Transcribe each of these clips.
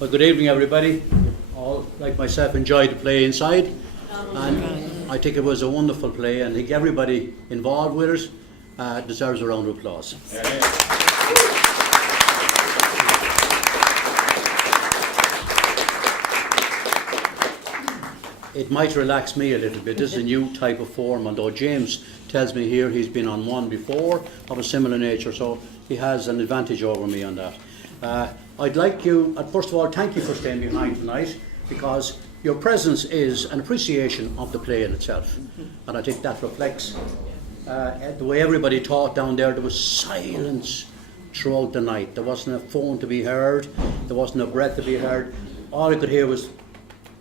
Well, good evening, everybody. All, like myself, enjoyed the play inside, and I think it was a wonderful play, and I think everybody involved with it deserves a round of applause. It might relax me a little bit. This is a new type of form, although James tells me here he's been on one before of a similar nature, so he has an advantage over me on that. I'd like you, first of all, thank you for staying behind tonight, because your presence is an appreciation of the play in itself. And I think that reflects the way everybody taught down there. There was silence throughout the night. There wasn't a phone to be heard. There wasn't a breath to be heard. All I could hear was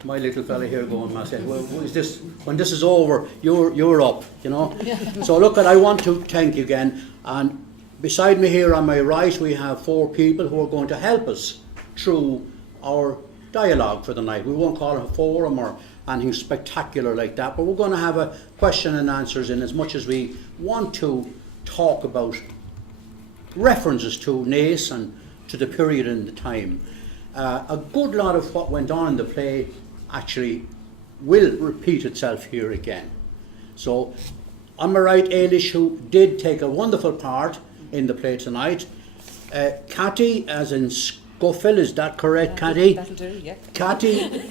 my little fella here going, I said, well, is this, when this is over, you're up, you know. So look, I want to thank you again. And beside me here on my right, we have 4 people who are going to help us through our dialogue for the night. We won't call it a forum or anything spectacular like that, but we're going to have a question and answers in as much as we want to talk about references to Naas and to the period and the time. A good lot of what went on in the play actually will repeat itself here again. So on my right, Ailish, who did take a wonderful part in the play tonight. Catty, as in Scuffle, is that correct, Catty? That'll do, yeah. Catty,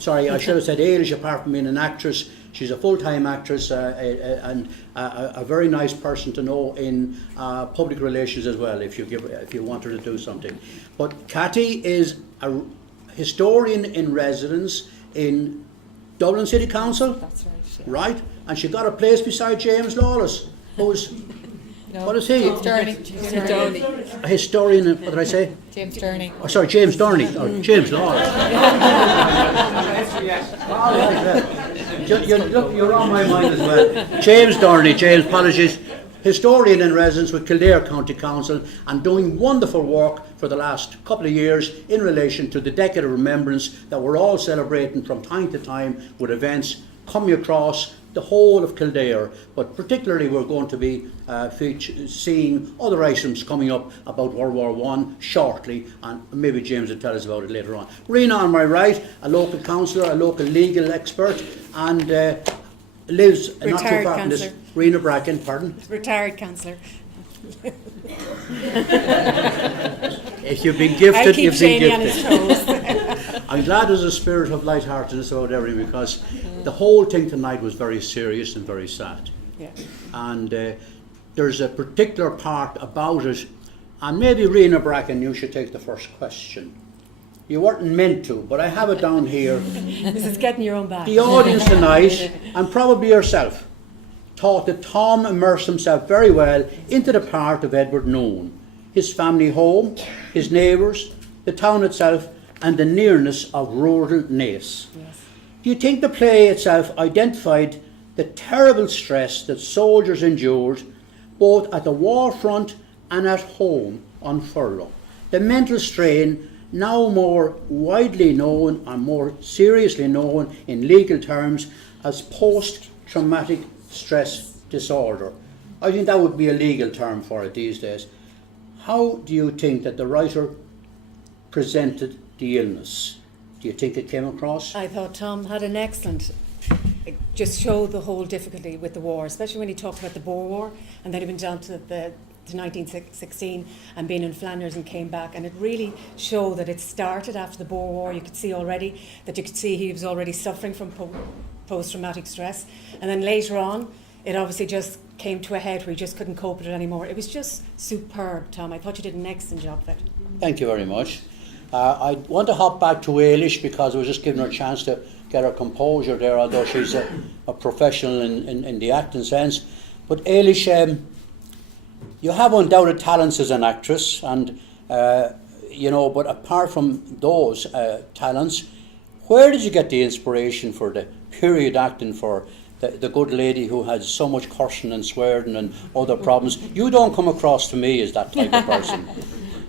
sorry, I should have said Ailish, apart from being an actress. She's a full-time actress and a very nice person to know in public relations as well, if you want her to do something. But Catty is a historian in residence in Dublin City Council. That's right. Yeah. Right? And she got a place beside James Lawless, who's, what is he? James Durney. A historian, what did I say? James Durney. Oh, sorry, James Durney, or James Lawless. You're on my mind as well. James Durney, James, apologies. Historian in residence with Kildare County Council and doing wonderful work for the last couple of years in relation to the decade of remembrance that we're all celebrating from time to time with events coming across the whole of Kildare, but particularly we're going to be seeing other items coming up about World War I shortly, and maybe James will tell us about it later on. Rena on my right, a local councillor, a local legal expert, and lives not too far from this. Rena Bracken, pardon? Retired councillor. If you've been gifted, you've been on his gifted. toes. I'm glad there's a spirit of lightheartedness about everything, because the whole thing tonight was very serious and very sad. Yeah. And there's a particular part about it, and maybe Rena Bracken, you should take the first question. You weren't meant to, but I have it down here. This is getting your own back. The audience tonight, and probably yourself, thought that Tom immersed himself very well into the part of Edward Noon, his family home, his neighbours, the town itself, and the nearness of rural Naas. Yes. Do you think the play itself identified the terrible stress that soldiers endured, both at the war front and at home on furlough? The mental strain, now more widely known and more seriously known in legal terms as post-traumatic stress disorder. I think that would be a legal term for it these days. How do you think that the writer presented the illness? Do you think it came across? I thought Tom had an excellent, it just showed the whole difficulty with the war, especially when he talked about the Boer War, and then he went down to 1916 and being in Flanders and came back, and it really showed that it started after the Boer War. You could see he was already suffering from post-traumatic stress, and then later on it obviously just came to a head where he just couldn't cope with it anymore. It was just superb, Tom. I thought you did an excellent job of it. Thank you very much. I want to hop back to Ailish, because I was just giving her a chance to get her composure there, although she's a professional in the acting sense. But Ailish, you have undoubted talents as an actress, and but apart from those talents, where did you get the inspiration for the period acting for the good lady who had so much cursing and swearing and other problems? You don't come across to me as that type of person.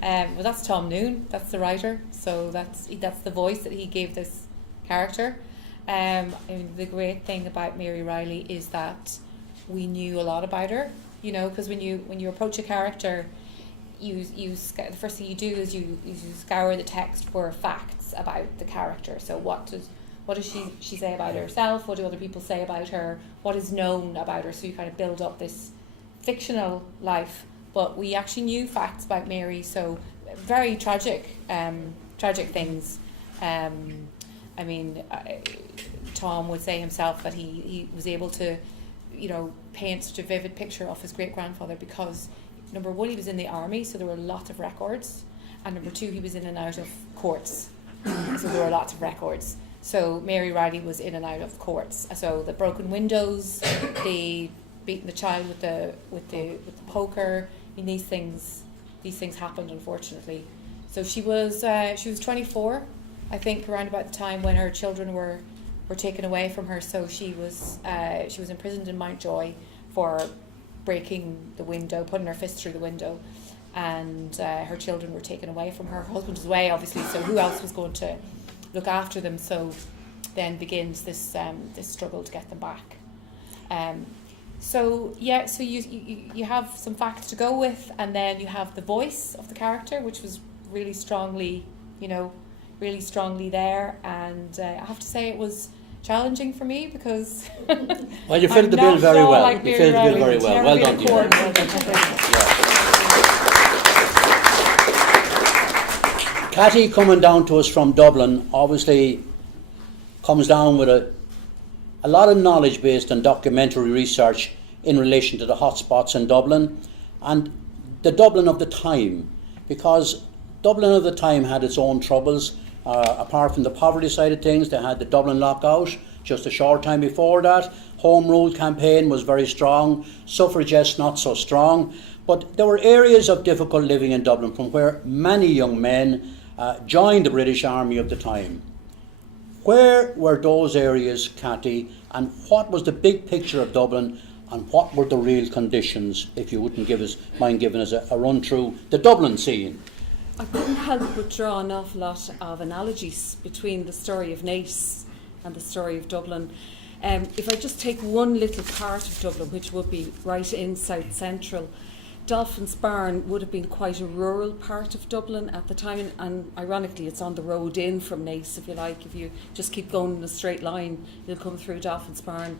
Well, that's Tom Noon. That's the writer. So that's the voice that he gave this character. The great thing about Mary Riley is that we knew a lot about her. You know, because when you approach a character, the first thing you do is you scour the text for facts about the character. So what does she say about herself? What do other people say about her? What is known about her? So you kind of build up this fictional life, but we actually knew facts about Mary. So very tragic things. I mean, Tom would say himself that he was able to, paint such a vivid picture of his great-grandfather because, number one, he was in the army, so there were lots of records, and number two, he was in and out of courts, so there were lots of records. So Mary Riley was in and out of courts. So the broken windows, the beating the child with the poker. I mean, these things happened, unfortunately. So she was 24, I think, around about the time when her children were taken away from her. So she was imprisoned in Mountjoy for breaking the window, putting her fist through the window, and her children were taken away from her. Her husband was away, obviously. So who else was going to look after them? So then begins this struggle to get them back. So you have some facts to go with, and then you have the voice of the character, which was really strongly there. And I have to say it was challenging for me because well, you fitted the bill very well. Like you fitted the bill very well. Well done to you. Catty, coming down to us from Dublin, obviously comes down with a lot of knowledge based on documentary research in relation to the hotspots in Dublin and the Dublin of the time, because Dublin of the time had its own troubles. Apart from the poverty side of things, they had the Dublin lockout just a short time before that. Home Rule campaign was very strong, suffragettes not so strong, but there were areas of difficult living in Dublin from where many young men joined the British Army of the time. Where were those areas, Cathy, and what was the big picture of Dublin, and what were the real conditions, if you wouldn't mind giving us a run through the Dublin scene? I couldn't help but draw an awful lot of analogies between the story of Naas and the story of Dublin. If I just take one little part of Dublin, which would be right in South Central, Dolphin's Barn would have been quite a rural part of Dublin at the time, and ironically it's on the road in from Naas, if you like. If you just keep going in a straight line, you'll come through Dolphin's Barn.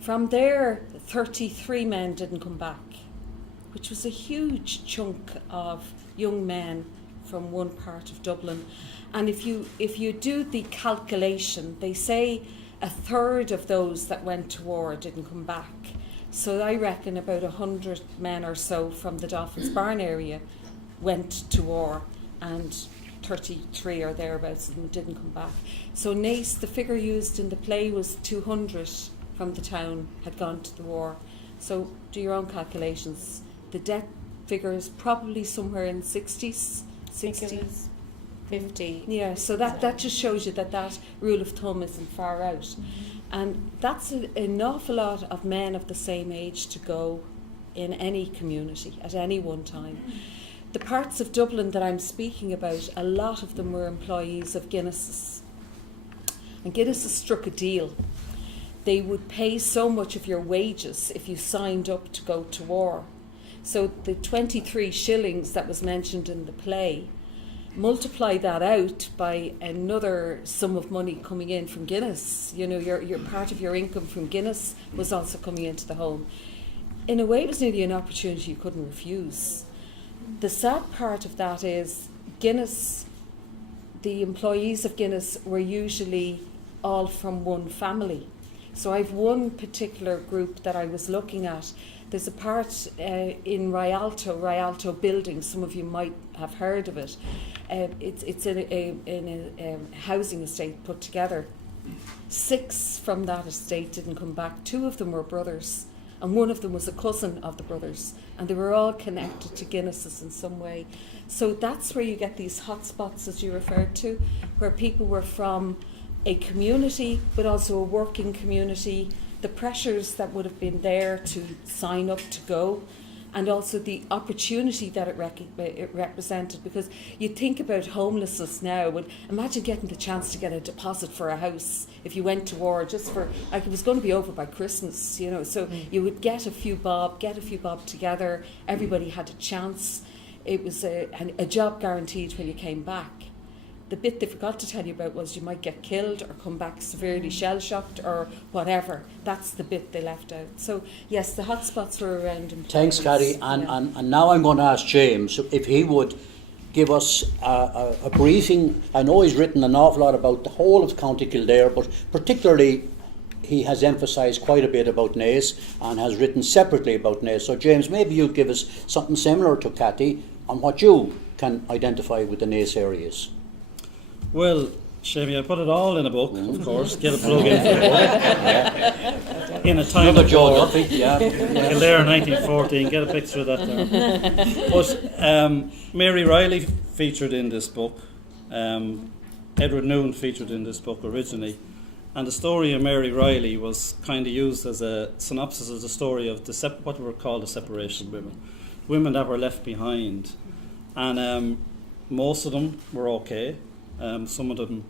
From there, 33 men didn't come back, which was a huge chunk of young men from one part of Dublin. And if you do the calculation, they say a third of those that went to war didn't come back. So I reckon about 100 men or so from the Dolphin's Barn area went to war, and 33 or thereabouts of them didn't come back. So Naas, the figure used in the play was 200 from the town had gone to the war. So do your own calculations. The death figure is probably somewhere in 60s. 60s, 50. Yeah, so that just shows you that rule of thumb isn't far out. Mm-hmm. And that's an awful lot of men of the same age to go in any community at any one time. Mm-hmm. The parts of Dublin that I'm speaking about, a lot of them were employees of Guinness's. And Guinness struck a deal. They would pay so much of your wages if you signed up to go to war. So the 23 shillings that was mentioned in the play, multiply that out by another sum of money coming in from Guinness. You know, your part of your income from Guinness was also coming into the home. In a way, it was nearly an opportunity you couldn't refuse. The sad part of that is Guinness, the employees of Guinness were usually all from one family. So I've one particular group that I was looking at. There's a part in Rialto building, some of you might have heard of it. It's in a housing estate put together. 6 from that estate didn't come back. 2 of them were brothers, and one of them was a cousin of the brothers, and they were all connected to Guinness's in some way. So that's where you get these hotspots, as you referred to, where people were from a community, but also a working community, the pressures that would have been there to sign up to go, and also the opportunity that it represented. Because you think about homelessness now, but imagine getting the chance to get a deposit for a house if you went to war, just for, like, it was going to be over by Christmas, you know, so you would get a few bob together, everybody had a chance. it was a job guaranteed when you came back. The bit they forgot to tell you about was you might get killed or come back severely shell-shocked or whatever. That's the bit they left out. So, yes, the hotspots were around in Thanks, towns, Cathy. And now I'm going to ask James if he would give us a briefing. I know he's written an awful lot about the whole of County Kildare, but particularly he has emphasised quite a bit about Naas and has written separately about Naas. So, James, maybe you'd give us something similar to Cathy on what you can identify with the Naas areas. Well, Chevy, I put it all in a book, of course. Get a plug in for the book. In a time Another of Joe war. Duffy, yeah. Kildare 1914, get a picture of that there. But Mary Riley featured in this book. Edward Noon featured in this book originally. And the story of Mary Riley was kind of used as a synopsis of the story of what were called the separation women. Women that were left behind. And most of them were okay. Some of them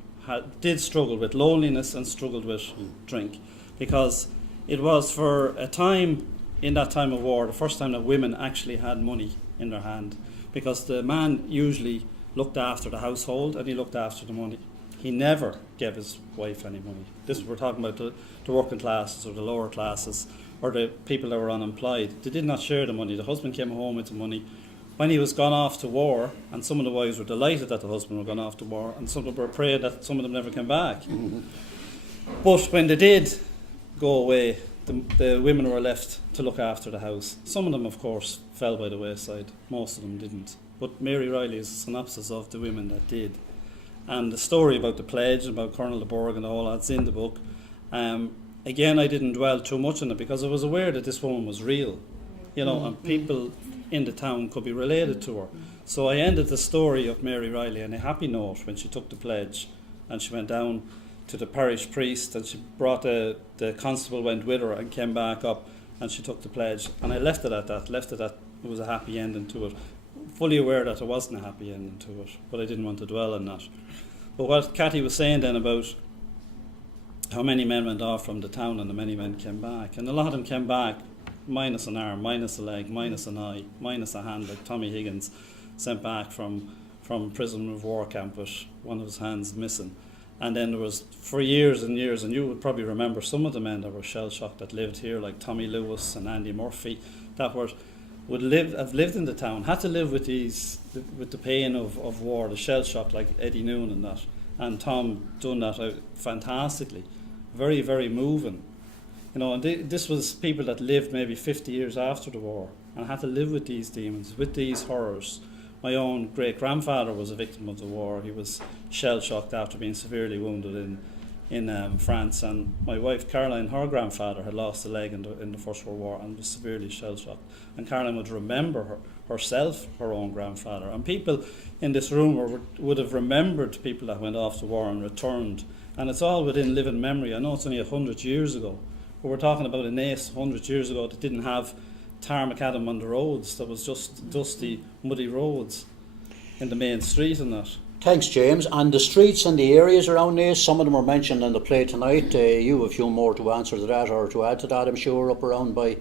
did struggle with loneliness and struggled with drink, because it was for a time, in that time of war, the first time that women actually had money in their hand, because the man usually looked after the household and he looked after the money. He never gave his wife any money. We're talking about the working classes or the lower classes or the people that were unemployed. They did not share the money. The husband came home with the money. When he was gone off to war, and some of the wives were delighted that the husband were gone off to war, and some of them were afraid that some of them never came back. Mm-hmm. But when they did go away, the women were left to look after the house. Some of them, of course, fell by the wayside. Most of them didn't. But Mary Riley is a synopsis of the women that did. And the story about the pledge, about Colonel de Bourgh and all that's in the book. Again, I didn't dwell too much on it because I was aware that this woman was real, and people in the town could be related to her. So I ended the story of Mary Riley on a happy note when she took the pledge, and she went down to the parish priest, and she brought the constable went with her and came back up, and she took the pledge. And I left it at that. It was a happy ending to it. Fully aware that there wasn't a happy ending to it, but I didn't want to dwell on that. But what Cathy was saying then about how many men went off from the town and how many men came back, and a lot of them came back minus an arm, minus a leg, minus an eye, minus a hand, like Tommy Higgins sent back from prison of war camp with one of his hands missing. And then there was, for years and years, and you would probably remember some of the men that were shell-shocked that lived here, like Tommy Lewis and Andy Murphy, that have lived in the town, had to live with the pain of war, the shell-shock, like Eddie Noon and that. And Tom done that fantastically. Very, very moving. And this was people that lived maybe 50 years after the war and had to live with these demons, with these horrors. My own great-grandfather was a victim of the war. He was shell-shocked after being severely wounded in France. And my wife, Caroline, her grandfather had lost a leg in the First World War and was severely shell-shocked. And Caroline would remember herself, her own grandfather. And people in this room would have remembered people that went off to war and returned. And it's all within living memory. I know it's only 100 years ago. But we're talking about a Naas 100 years ago that didn't have tar macadam on the roads. There was just dusty, muddy roads in the main street and that. Thanks, James. And the streets and the areas around Naas, some of them are mentioned on the play tonight. You have a few more to answer to that or to add to that, I'm sure, up around by...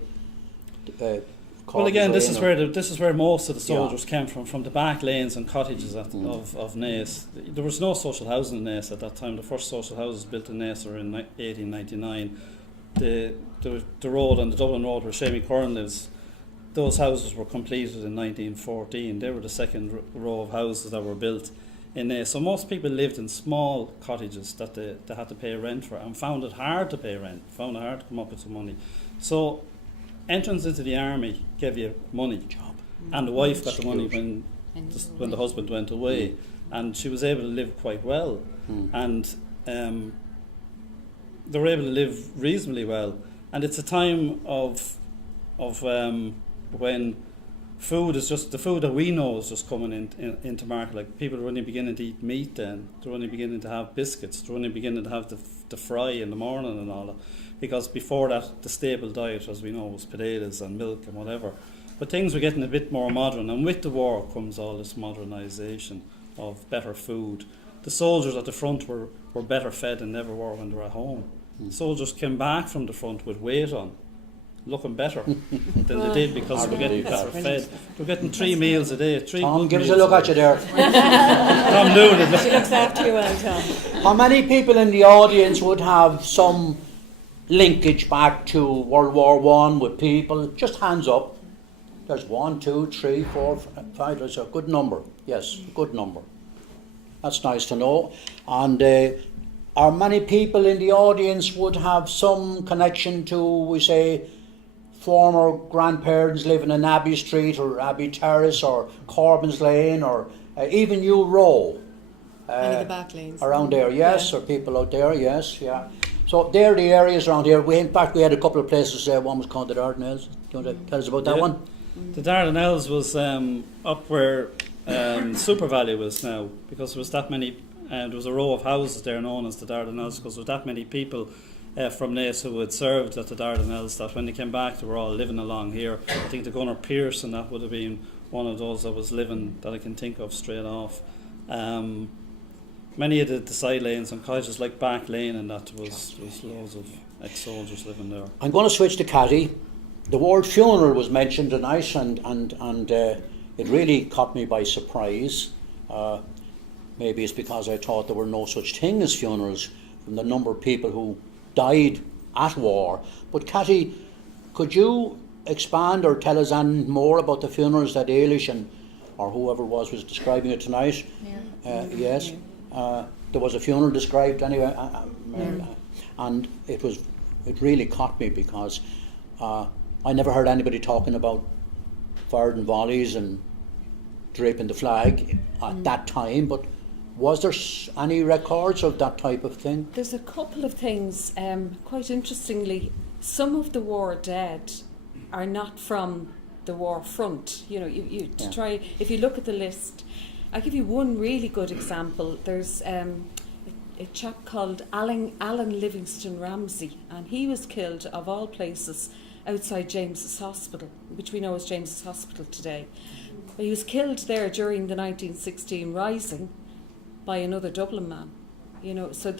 well, again, this is where most of the soldiers came from the back lanes and cottages of Naas. There was no social housing in Naas at that time. The first social houses built in Naas were in 1899. The road on the Dublin Road where Shamie Curran lives, those houses were completed in 1914. They were the second row of houses that were built in there. So most people lived in small cottages that they had to pay rent for and found it hard to pay rent, found it hard to come up with some money. So entrance into the army gave you money, and the wife got the money when the husband went away, and she was able to live quite well. And they were able to live reasonably well, and it's a time of when food is just the food that we know is just coming into market. Like people are only beginning to eat meat, then they're only beginning to have biscuits, they're only beginning to have the fry in the morning and all that, because before that the staple diet, as we know, was potatoes and milk and whatever. But things were getting a bit more modern, and with the war comes all this modernisation of better food. The soldiers at the front were better fed than they ever were when they were at home. Soldiers came back from the front with weight on. looking better than they did because they were getting better fed. They were getting 3 meals a day. Tom, give us a look at you there. Tom Noonan. She looks after you well, Tom. How many people in the audience would have some linkage back to World War One with people? Just hands up. There's 1, 2, 3, 4, 5. That's a good number. Yes, a good number. That's nice to know. And are many people in the audience would have some connection to, we say, former grandparents living in Abbey Street or Abbey Terrace or Corbin's Lane or even New Row? Any of the back lanes. Around there, yes, or people out there, yes, yeah. So they're the areas around here. In fact, we had a couple of places. One was called the Dardanelles. Do you want to tell us about that one? The Dardanelles was up where Super Valley was now, because there was that many. There was a row of houses there known as the Dardanelles because there were that many people from Naas who had served at the Dardanelles that when they came back they were all living along here. I think the Gunnar Pearce and that would have been one of those that was living that I can think of straight off. Many of the side lanes and cottages like Back Lane and that was loads of ex-soldiers living there. I'm going to switch to Catty. The word funeral was mentioned tonight and it really caught me by surprise. Maybe it's because I thought there were no such thing as funerals from the number of people who died at war. But Catty, could you expand or tell us any more about the funerals that Eilish and or whoever was describing it tonight? Yes. There was a funeral described anyway, and it really caught me because I never heard anybody talking about firing volleys and draping the flag at that time, but was there any records of that type of thing? There's a couple of things. Quite interestingly, some of the war dead are not from the war front. You know, try, if you look at the list, I'll give you one really good example. There's a chap called Alan Livingston Ramsey, and he was killed, of all places, outside James's Hospital, which we know as James's Hospital today. But he was killed there during the 1916 Rising by another Dublin man. You know, so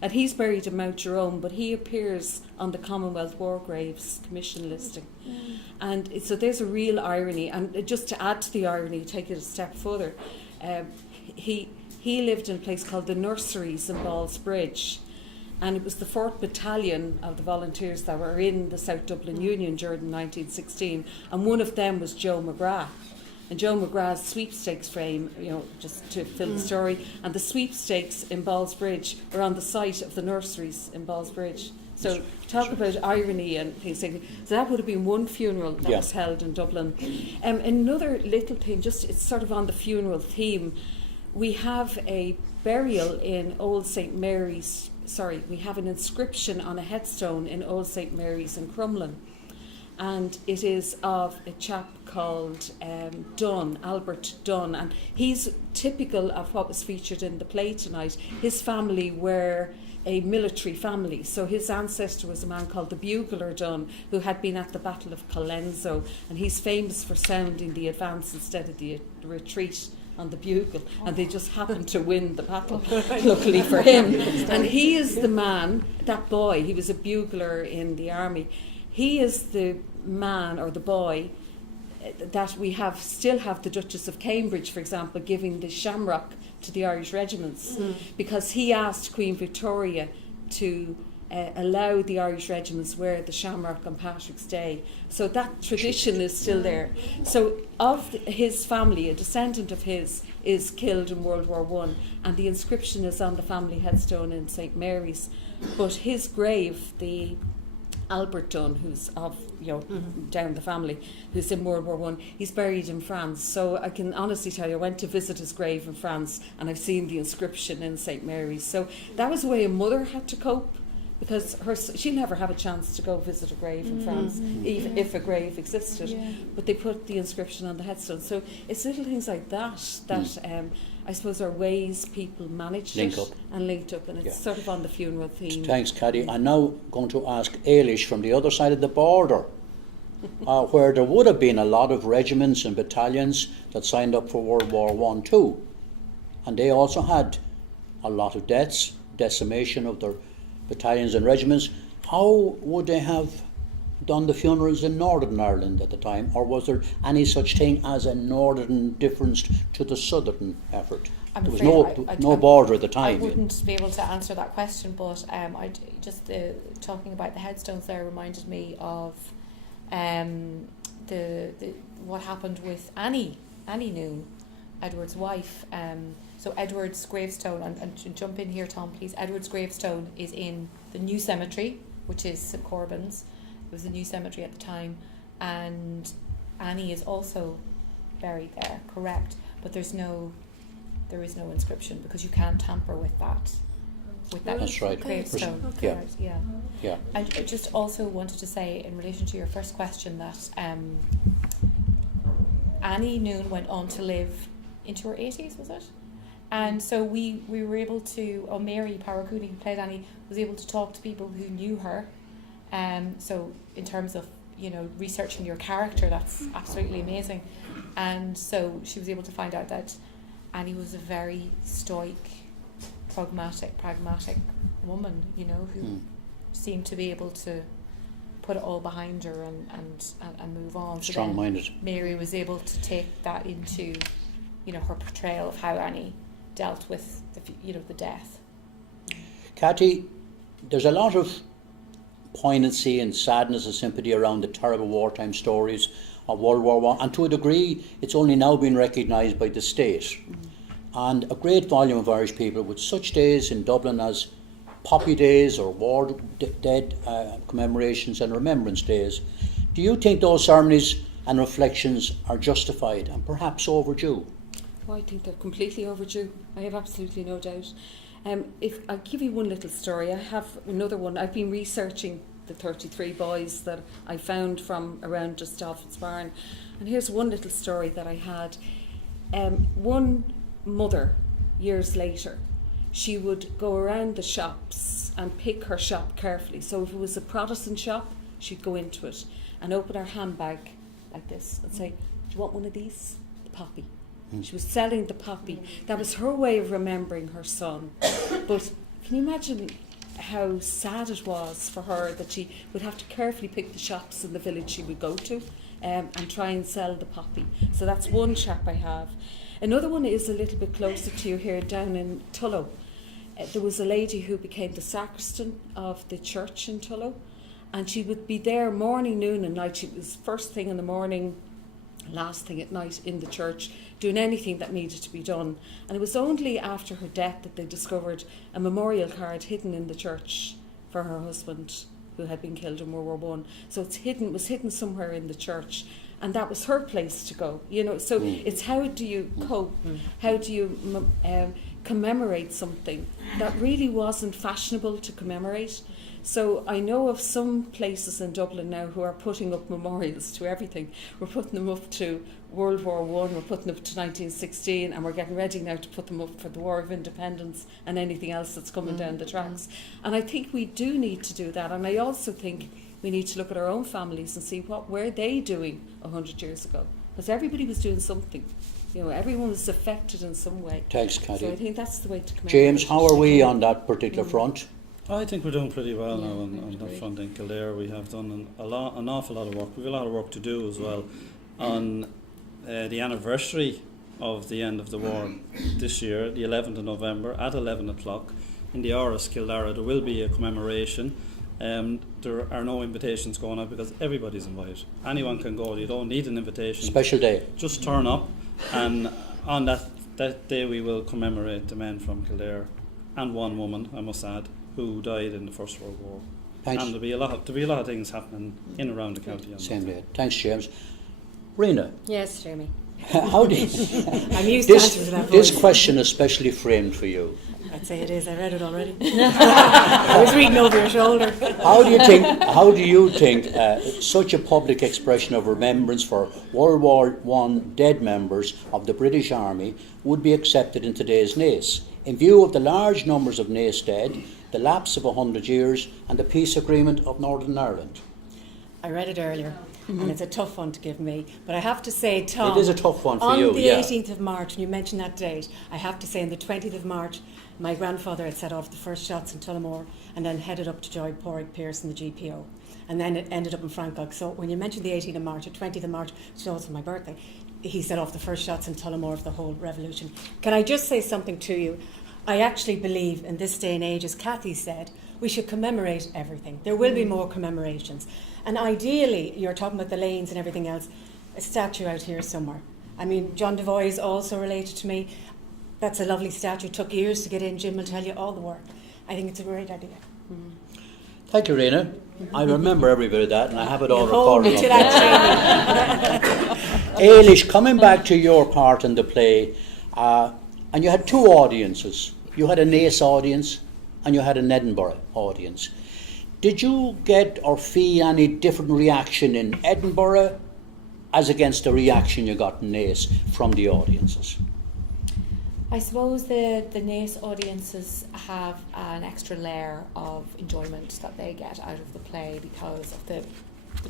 and he's buried in Mount Jerome, but he appears on the Commonwealth War Graves Commission listing. And so there's a real irony. And just to add to the irony, take it a step further, he lived in a place called the Nurseries in Ballsbridge, and it was the 4th Battalion of the volunteers that were in the South Dublin Union during 1916, and one of them was Joe McGrath. And Joe McGrath's sweepstakes frame, you know, just to fill the story, and the sweepstakes in Ballsbridge are on the site of the Nurseries in Ballsbridge. So talk about irony and things like that. So that would have been one funeral that was held in Dublin. Another little thing, just it's sort of on the funeral theme, we have a burial in Old St. Mary's, we have an inscription on a headstone in Old St. Mary's in Crumlin. And it is of a chap called Dunn, Albert Dunn, and he's typical of what was featured in the play tonight. His family were a military family, so his ancestor was a man called the Bugler Dunn, who had been at the Battle of Colenso, and he's famous for sounding the advance instead of the retreat on the bugle, and they just happened to win the battle, luckily for him. And he is the man, that boy, he was a bugler in the army. He is the man or the boy that we still have the Duchess of Cambridge, for example, giving the shamrock to the Irish regiments because he asked Queen Victoria to allow the Irish regiments wear the shamrock on Patrick's Day. So that tradition is still there. So of his family, a descendant of his is killed in World War I, and the inscription is on the family headstone in St. Mary's. But his grave, the Albert Dunn, who's down the family, who's in World War I, he's buried in France. So I can honestly tell you, I went to visit his grave in France and I've seen the inscription in St. Mary's. So that was the way a mother had to cope, because she'll never have a chance to go visit a grave in France, even if a grave existed. But they put the inscription on the headstone. So it's little things like that I suppose are ways people managed and linked up, and it's sort of on the funeral theme. Thanks, Caddy. I'm now going to ask Eilish from the other side of the border, where there would have been a lot of regiments and battalions that signed up for World War I too, and they also had a lot of deaths, decimation of their battalions and regiments. How would they have done the funerals in Northern Ireland at the time, or was there any such thing as a Northern difference to the Southern effort? There was no border at the time. I wouldn't be able to answer that question, but I just talking about the headstones there reminded me of the what happened with Annie Noon, Edward's wife. So Edward's gravestone, and jump in here, Tom, please. Edward's gravestone is in the new cemetery, which is St Corbin's. It was a new cemetery at the time, and Annie is also buried there, correct? But there is no inscription, because you can't tamper with that. That's right. Gravestone. Yeah. Right, yeah. I just also wanted to say, in relation to your first question, that Annie Noon went on to live into her 80s, was it? And so we were able to, Mary Paracooney, who played Annie, was able to talk to people who knew her. So in terms of, researching your character, that's absolutely amazing. And so she was able to find out that Annie was a very stoic, pragmatic woman, who seemed to be able to put it all behind her and move on. So strong-minded. Mary was able to take that into, her portrayal of how Annie dealt with the death. Cathy, there's a lot of poignancy and sadness and sympathy around the terrible wartime stories of World War I, and to a degree it's only now been recognised by the state. And a great volume of Irish people with such days in Dublin as Poppy Days or War Dead commemorations and Remembrance Days. Do you think those ceremonies and reflections are justified and perhaps overdue? Oh, I think they're completely overdue. I have absolutely no doubt. If I'll give you one little story, I have another one. I've been researching the 33 boys that I found from around Gustaf's Barn, and here's one little story that I had. One mother, years later, she would go around the shops and pick her shop carefully. So if it was a Protestant shop, she'd go into it and open her handbag like this and say, "Do you want one of these? The poppy." She was selling the poppy. That was her way of remembering her son. But can you imagine how sad it was for her that she would have to carefully pick the shops in the village she would go to and try and sell the poppy? So that's one chap I have. Another one is a little bit closer to you here, down in Tullow. There was a lady who became the sacristan of the church in Tullow, and she would be there morning, noon and night. She was first thing in the morning, last thing at night in the church, doing anything that needed to be done. And it was only after her death that they discovered a memorial card hidden in the church for her husband, who had been killed in World War I. So was hidden somewhere in the church, and that was her place to go. So it's how do you cope? How do you commemorate something that really wasn't fashionable to commemorate? So I know of some places in Dublin now who are putting up memorials to everything. We're putting them up to World War I, we're putting them up to 1916, and we're getting ready now to put them up for the War of Independence and anything else that's coming down the tracks. And I think we do need to do that. And I also think we need to look at our own families and see what were they doing 100 years ago. Because everybody was doing something. Everyone was affected in some way. Thanks, Cathy. So I think that's the way to commemorate. James, how are we on that particular front? I think we're doing pretty well now on that front in Kildare. We have done an awful lot of work. We have a lot of work to do as well. On the anniversary of the end of the war this year, the 11th of November, at 11 o'clock, in the Áras Kildare, there will be a commemoration. There are no invitations going out because everybody's invited. Anyone can go. You don't need an invitation. Special day. Just turn up, and on that day we will commemorate the men from Kildare, and one woman, I must add, who died in the First World War. Thanks. And there'll be a lot of things happening in and around the county. On Same day. Thanks, James. Rena, Yes, Jeremy. how do you, I'm used to answering to that this voice. question is specially framed for you. I'd say it is. I read it already. I was reading over your shoulder. How do you think such a public expression of remembrance for World War I dead members of the British Army would be accepted in today's Naas, in view of the large numbers of Naas dead, the lapse of 100 years and the peace agreement of Northern Ireland? I read it earlier. and it's a tough one to give me. But I have to say, Tom, It is a tough one for on you, the yeah. 18th of March, when you mentioned that date, I have to say on the 20th of March, my grandfather had set off the first shots in Tullamore and then headed up to Joy Porrick Pierce in the GPO. And then it ended up in Frankog. So when you mentioned the 18th of March, or 20th of March, which is also my birthday, he set off the first shots in Tullamore of the whole revolution. Can I just say something to you? I actually believe in this day and age, as Kathy said, we should commemorate everything. There will be more commemorations. And ideally, you're talking about the lanes and everything else, a statue out here somewhere. I mean, John Devoy is also related to me. That's a lovely statue. It took years to get in. Jim will tell you all the work. I think it's a great idea. Thank you, Rena. I remember every bit of that, and I have it all You hold me recorded. to that training. Ailish, coming back to your part in the play, and you had two audiences. You had a Naas audience and you had an Edinburgh audience. Did you get or feel any different reaction in Edinburgh as against the reaction you got in Naas from the audiences? I suppose the Naas audiences have an extra layer of enjoyment that they get out of the play because of the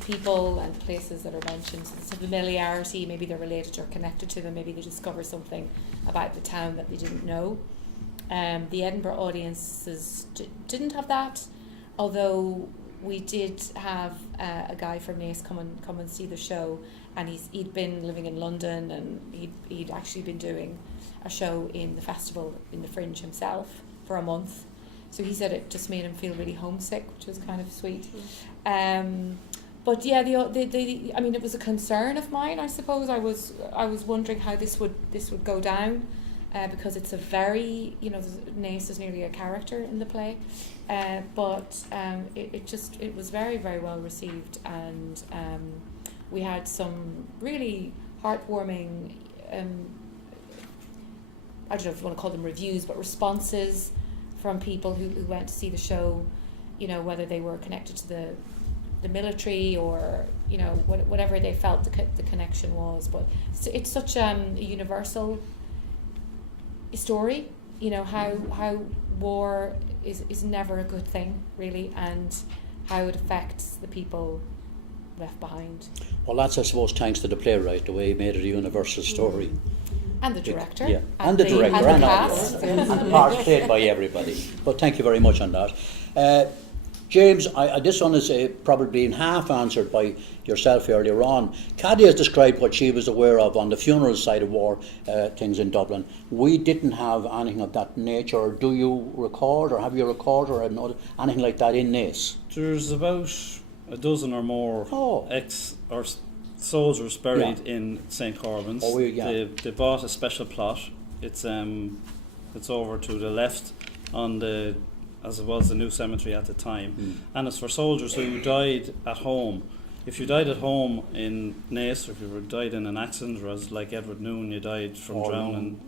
people and places that are mentioned. So it's a familiarity, maybe they're related or connected to them, maybe they discover something about the town that they didn't know. The Edinburgh audiences didn't have that, although we did have a guy from Naas come and see the show, and he'd been living in London, and he'd actually been doing a show in the festival in the Fringe himself for a month. So he said it just made him feel really homesick, which was kind of sweet. But yeah, I mean, it was a concern of mine. I suppose I was wondering how this would go down, because it's a very, Naas is nearly a character in the play, but it was very, very well received, and we had some really heartwarming, I don't know if you want to call them reviews, but responses from people who went to see the show, whether they were connected to the military or whatever they felt the connection was. But it's such a universal story, how war is never a good thing really, and how it affects the people left behind. Well, that's, I suppose, thanks to the playwright, the way he made it a universal story. And the director. Yeah, and the director, and the audience, cast. and the part played by everybody. But thank you very much on that. James, this one is probably been half answered by yourself earlier on. Caddy has described what she was aware of on the funeral side of war things in Dublin. We didn't have anything of that nature. Do you record, or have you recorded, or anything like that in Naas? There's about a dozen or more ex or soldiers buried in St. Corbin's. They bought a special plot. It's over to the left on the, as it was the new cemetery at the time, and it's for soldiers who died at home. If you died at home in Naas, or if you died in an accident, or as like Edward Noon, you died from drowning,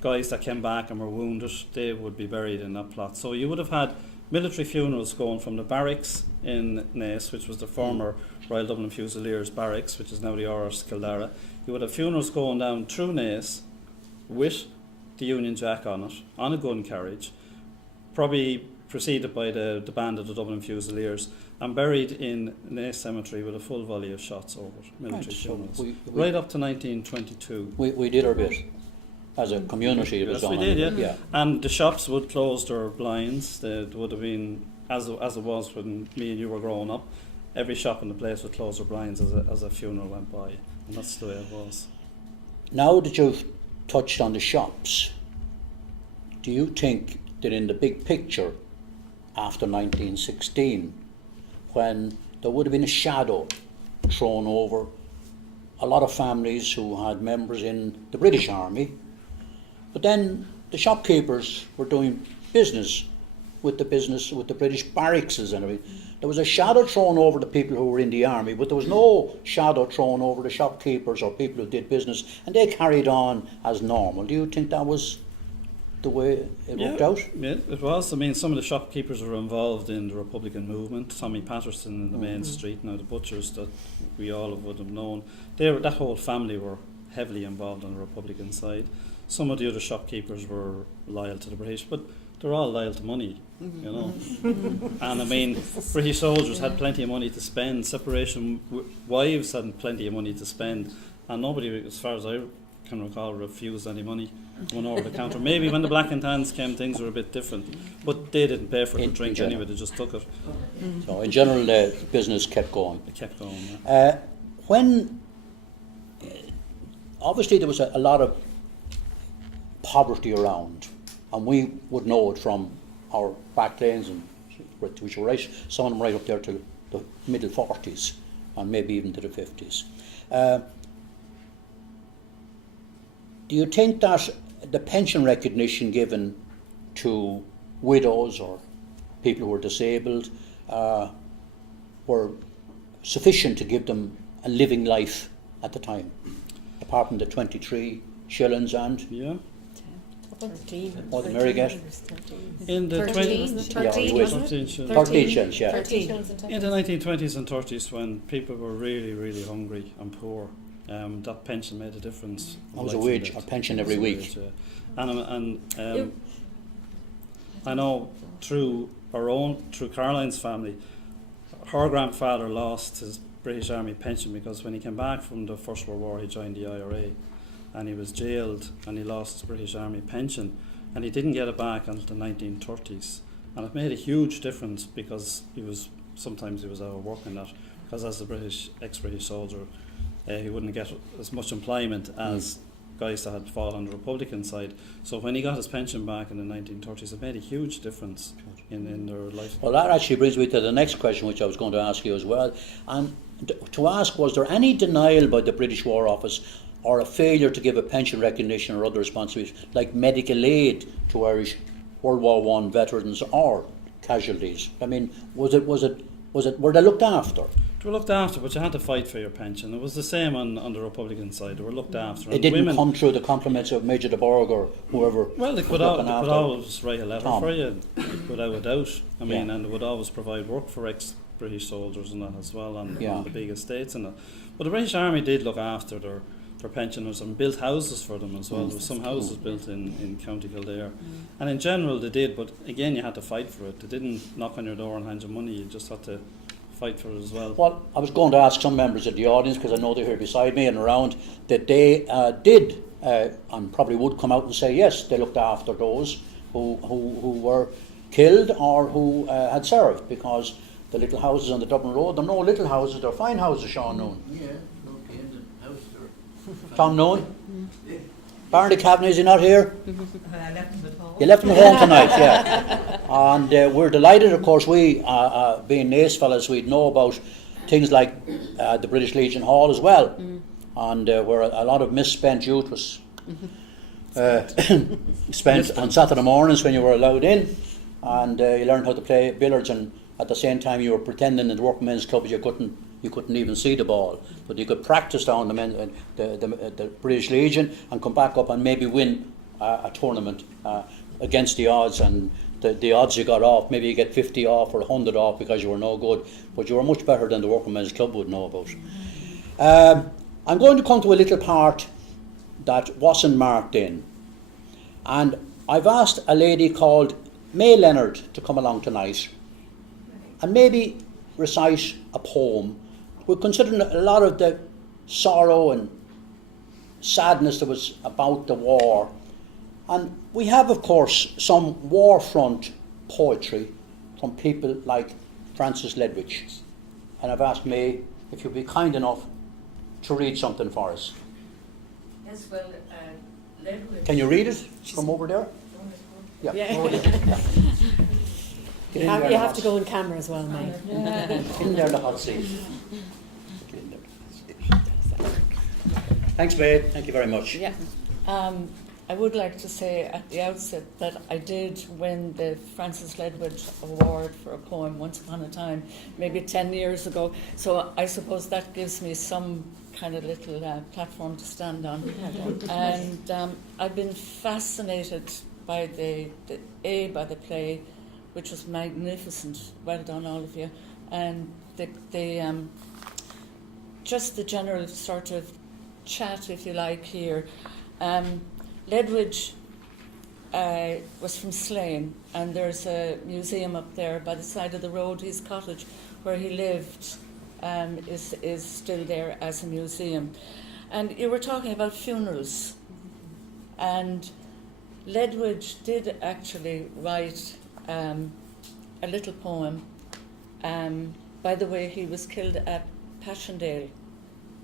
guys that came back and were wounded, they would be buried in that plot. So you would have had military funerals going from the barracks in Naas, which was the former Royal Dublin Fusiliers barracks, which is now the RS Kildare. You would have funerals going down through Naas with the Union Jack on it, on a gun carriage, probably preceded by the band of the Dublin Fusiliers, and buried in Naas Cemetery with a full volley of shots over it, military funerals. Right up to 1922. We did our bit. As a community, it was yes, on. We did, yeah. And the shops would close their blinds. It would have been, as it was when me and you were growing up, every shop in the place would close their blinds as a funeral went by. And that's the way it was. Now that you've touched on the shops, do you think that in the big picture, after 1916, when there would have been a shadow thrown over a lot of families who had members in the British Army, but then the shopkeepers were doing business with the British barracks and everything. There was a shadow thrown over the people who were in the army, but there was no shadow thrown over the shopkeepers or people who did business, and they carried on as normal. Do you think that was the way it worked out? Yeah, it was. I mean, some of the shopkeepers were involved in the Republican movement. Tommy Patterson in the main street, now the butchers that we all would have known. That whole family were heavily involved on the Republican side. Some of the other shopkeepers were loyal to the British, but they're all loyal to money, you know. And I mean, British soldiers had plenty of money to spend. Separation wives had plenty of money to spend, and nobody, as far as I can recall, refused any money went over the counter. Maybe when the Black and Tans came, things were a bit different, but they didn't pay for the drink anyway. They just took it. So in general, the business kept going. It kept going. Yeah. When obviously there was a lot of poverty around, and we would know it from our back lanes, and which were right, some of them right up there to the middle 40s, and maybe even to the 50s. Do you think that the pension recognition given to widows or people who were disabled were sufficient to give them a living life at the time, apart from the 23 shillings and Yeah. 13. what did Mary get? In the 13, 13, Yeah, wasn't it? 13 shillings. 13 shillings, yeah. 13 shillings and In the 1920s and 30s, when people were really, really hungry and poor, that pension made a difference. That was a Like wage, from a the- pension it was every a week. wage, yeah. And I know through Caroline's family, her grandfather lost his British Army pension because when he came back from the First World War, he joined the IRA, and he was jailed and he lost his British Army pension, and he didn't get it back until the 1930s. And it made a huge difference because sometimes he was out of work in that, because as a ex-British soldier, he wouldn't get as much employment as guys that had fought on the Republican side. So when he got his pension back in the 1930s, it made a huge difference in their life. Well, that actually brings me to the next question, which I was going to ask you as well. And to ask, was there any denial by the British War Office or a failure to give a pension recognition or other responsibilities, like medical aid to Irish World War I veterans or casualties? I mean, were they looked after? They were looked after, but you had to fight for your pension. It was the same on the Republican side. They were looked after. It And didn't women, come through the compliments of Major de Borg or whoever. well, they could, was looking they could after always write a letter Tom. for you, without a doubt. I mean, Yeah. and they would always provide work for ex-British soldiers and that as well, and Yeah. on the big estates and that. But the British Army did look after their pensioners and built houses for them as well. There was some houses built in County Kildare. And in general they did, but again you had to fight for it. They didn't knock on your door and hand you money, you just had to fight for it as well. Well, I was going to ask some members of the audience, because I know they're here beside me and around, that they did and probably would come out and say yes, they looked after those who were killed or who had served, because the little houses on the Dublin Road, they're no little houses, they're fine houses, Sean Noon. Yeah, okay, the house there. Tom Noon? Barney Kavanagh, is he not here? I left him at home. You left him at home tonight, yeah. And we're delighted, of course, we, being Naas fellas, we'd know about things like the British Legion Hall as well, and where a lot of misspent youth was spent on Saturday mornings when you were allowed in, and you learned how to play billiards, and at the same time you were pretending in the workmen's clubs you couldn't even see the ball, but you could practice down the British Legion and come back up and maybe win a tournament against the odds, and the odds you got off, maybe you get 50 off or 100 off because you were no good, but you were much better than the workmen's club would know about. I'm going to come to a little part that wasn't marked in, and I've asked a lady called May Leonard to come along tonight and maybe recite a poem. We're considering a lot of the sorrow and sadness that was about the war, and we have, of course, some war front poetry from people like Francis Ledwidge, and I've asked May if you'd be kind enough to read something for us. Yes, well, Ledwidge. Can you read it from over there? Yeah. Yeah. Over there. Get in there, You the have hot to go in camera as well, mate. Get in there, the hot seat. Get in there. Thanks, May. Thank you very much. Yeah. I would like to say at the outset that I did win the Francis Ledwidge Award for a poem once upon a time, maybe 10 years ago. So I suppose that gives me some kind of little platform to stand on. And I've been fascinated by the play, which was magnificent. Well done, all of you. And just the general sort of chat, if you like, here. Ledwidge was from Slane, and there's a museum up there by the side of the road. His cottage where he lived is still there as a museum. And you were talking about funerals, and Ledwidge did actually write a little poem. By the way, he was killed at Passchendaele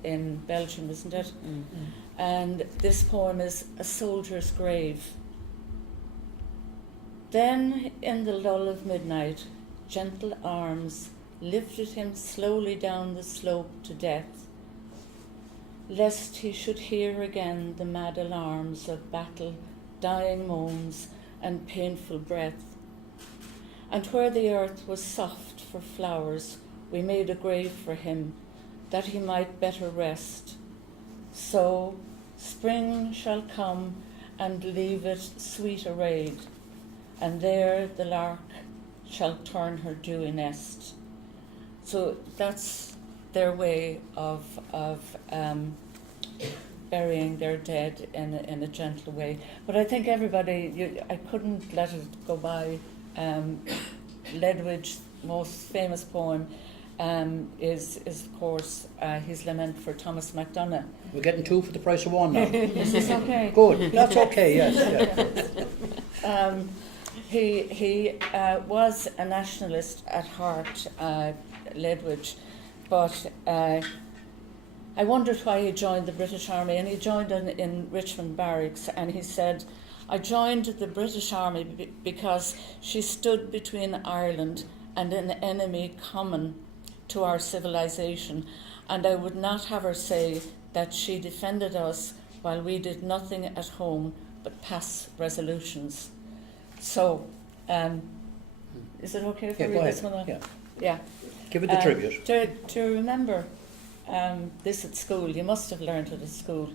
in Belgium, isn't it? Mm-hmm. And this poem is A Soldier's Grave. Then in the lull of midnight, gentle arms lifted him slowly down the slope to death, lest he should hear again the mad alarms of battle, dying moans and painful breath. And where the earth was soft for flowers, we made a grave for him, that he might better rest. So spring shall come and leave it sweet arrayed, and there the lark shall turn her dewy nest. So that's their way of burying their dead in a gentle way. But I think everybody, I couldn't let it go by. Ledwidge's most famous poem is of course his lament for Thomas MacDonagh. We're getting 2 for the price of 1 now. Is this okay? Good, that's okay, yes. Yeah. He was a nationalist at heart, Ledwidge, but I wondered why he joined the British Army, and he joined in Richmond Barracks, and he said, I joined the British Army because she stood between Ireland and an enemy common to our civilization, and I would not have her say that she defended us while we did nothing at home but pass resolutions. So, is it okay if I read this one out? Yeah. Give it the tribute. To remember this at school, you must have learned it at school.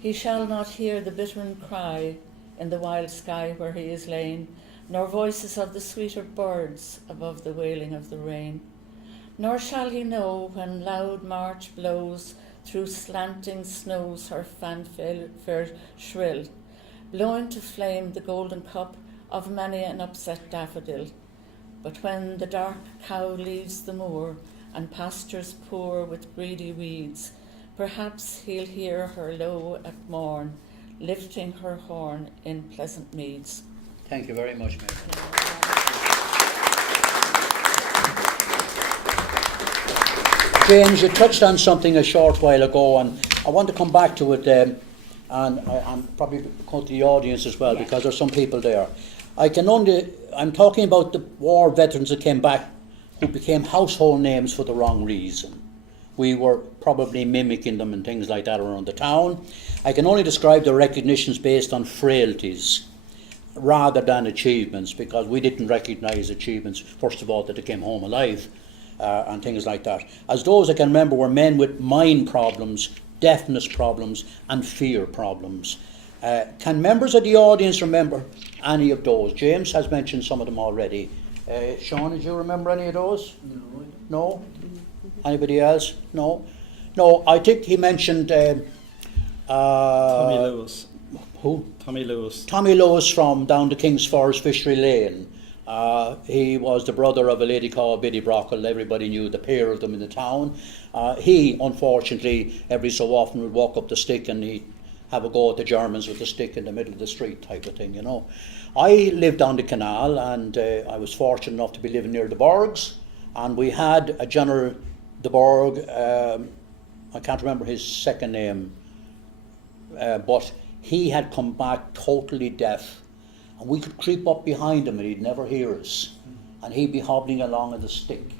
He shall not hear the bittern cry in the wild sky where he is lain, nor voices of the sweeter birds above the wailing of the rain. Nor shall he know when loud March blows through slanting snows her fanfare shrill, blowing to flame the golden cup of many an upset daffodil. But when the dark cow leaves the moor and pastures poor with greedy weeds, perhaps he'll hear her low at morn, lifting her horn in pleasant meads. Thank you very much, Mary. James, you touched on something a short while ago, and I want to come back to it, and I'm probably going to the audience as well, because there's some people there. I'm talking about the war veterans that came back who became household names for the wrong reason. We were probably mimicking them and things like that around the town. I can only describe the recognitions based on frailties rather than achievements, because we didn't recognise achievements, first of all, that they came home alive and things like that. As those I can remember were men with mind problems, deafness problems and fear problems. Can members of the audience remember any of those? James has mentioned some of them already. Sean, did you remember any of those? No? Anybody else? No? No, I think he mentioned Tommy Lewis. Who? Tommy Lewis. Tommy Lewis from down to King's Forest Fishery Lane. He was the brother of a lady called Biddy Brockle. Everybody knew the pair of them in the town. He, unfortunately, every so often would walk up the stick and he'd have a go at the Germans with a stick in the middle of the street type of thing, you know. I lived on the canal, and I was fortunate enough to be living near the Borgs, and we had a General de Borg, I can't remember his second name, but he had come back totally deaf, and we could creep up behind him and he'd never hear us, and he'd be hobbling along on the stick,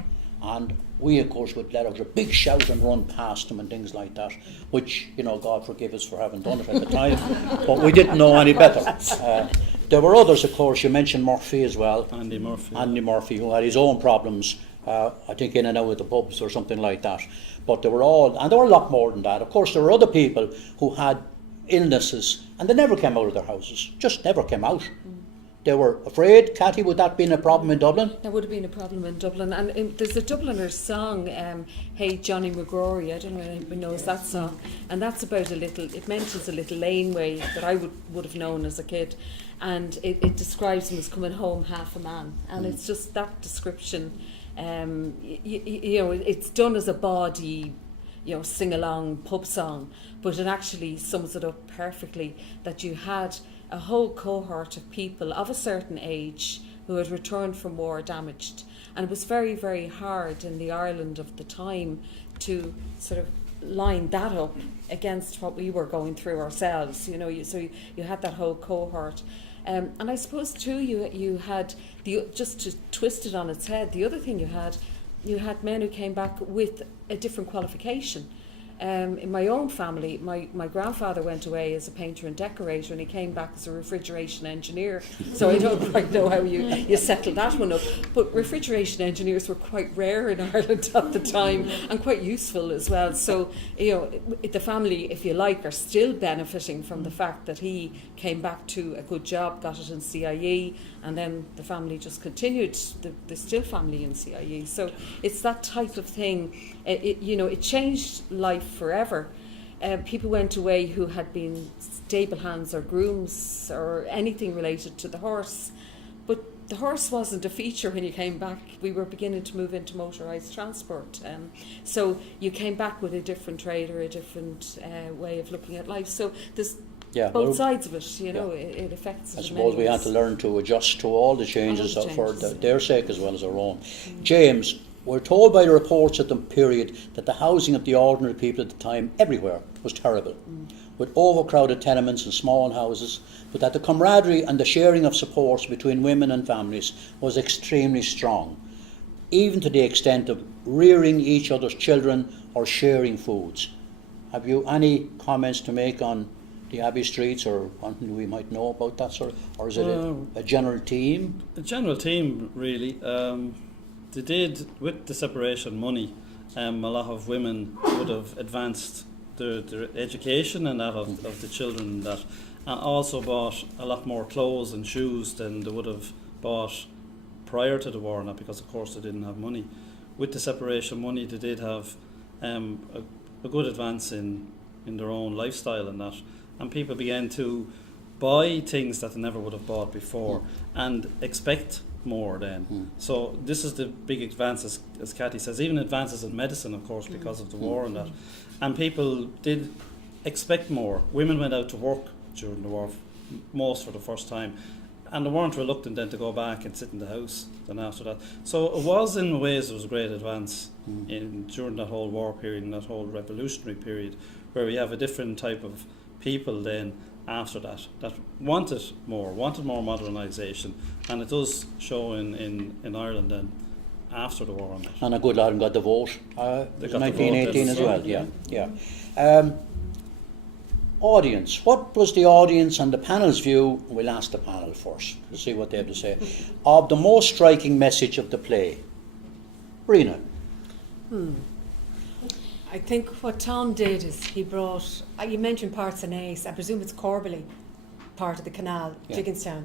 and we of course would let out a big shout and run past him and things like that, which, you know, God forgive us for having done it at the time, but we didn't know any better. There were others, of course. You mentioned Murphy as well. Andy Murphy. Andy Murphy, who had his own problems, I think in and out of the pubs or something like that. But they were all, and there were a lot more than that. Of course, there were other people who had illnesses and they never came out of their houses, just never came out. they were afraid. Cathy, would that been a problem in Dublin? That would have been a problem in Dublin. And there's a Dubliner song, Hey Johnny McGrory, I don't know if anyone knows that song. And that's about it mentions a little laneway that I would have known as a kid. And it describes him as coming home half a man. And it's just that description, you know, it's done as a bawdy, you know, sing-along pub song, but it actually sums it up perfectly, that you had a whole cohort of people of a certain age who had returned from war damaged. And it was very, very hard in the Ireland of the time to sort of line that up against what we were going through ourselves, you know. So you had that whole cohort. And I suppose too you had, just to twist it on its head, the other thing you had men who came back with a different qualification. In my own family, my grandfather went away as a painter and decorator, and he came back as a refrigeration engineer. So I don't quite know how you settled that one up. But refrigeration engineers were quite rare in Ireland at the time, and quite useful as well. So, you know, the family, if you like, are still benefiting from the fact that he came back to a good job, got it in CIE, and then the family just continued. There's still family in CIE. So it's that type of thing. You know, it changed life forever. People went away who had been stable hands or grooms or anything related to the horse, but the horse wasn't a feature when you came back. We were beginning to move into motorised transport, so you came back with a different trade or a different way of looking at life. So there's both sides of it, you know. It affects us. I suppose we had to learn to adjust to all the changes, for their sake as well as our own. James, we're told by the reports at the period that the housing of the ordinary people at the time everywhere was terrible, with overcrowded tenements and small houses, but that the camaraderie and the sharing of supports between women and families was extremely strong, even to the extent of rearing each other's children or sharing foods. Have you any comments to make on the Abbey streets, or something we might know about that sort of, or is it a general theme? A general theme, really. They did, with the separation money, a lot of women would have advanced their education and that of the children, and also bought a lot more clothes and shoes than they would have bought prior to the war, and that because of course they didn't have money. With the separation money, they did have a good advance in their own lifestyle and that, and people began to buy things that they never would have bought before and expect more then. So this is the big advances, as Cathy says, even advances in medicine, of course, because of the war and that. And people did expect more. Women went out to work during the war, most for the first time, and they weren't reluctant then to go back and sit in the house then after that. So it was, in ways, it was a great advance during that whole war period and that whole revolutionary period, where we have a different type of people then after that wanted more modernisation, and it does show in Ireland then after the war on that. And a good lot of them got the vote, 1918 as well, yeah. Audience, what was the audience and the panel's view? We'll ask the panel first to see what they have to say, of the most striking message of the play. Rena. I think what Tom did is he brought, you mentioned parts of Naas, I presume it's Corbally, part of the canal, Jigginstown.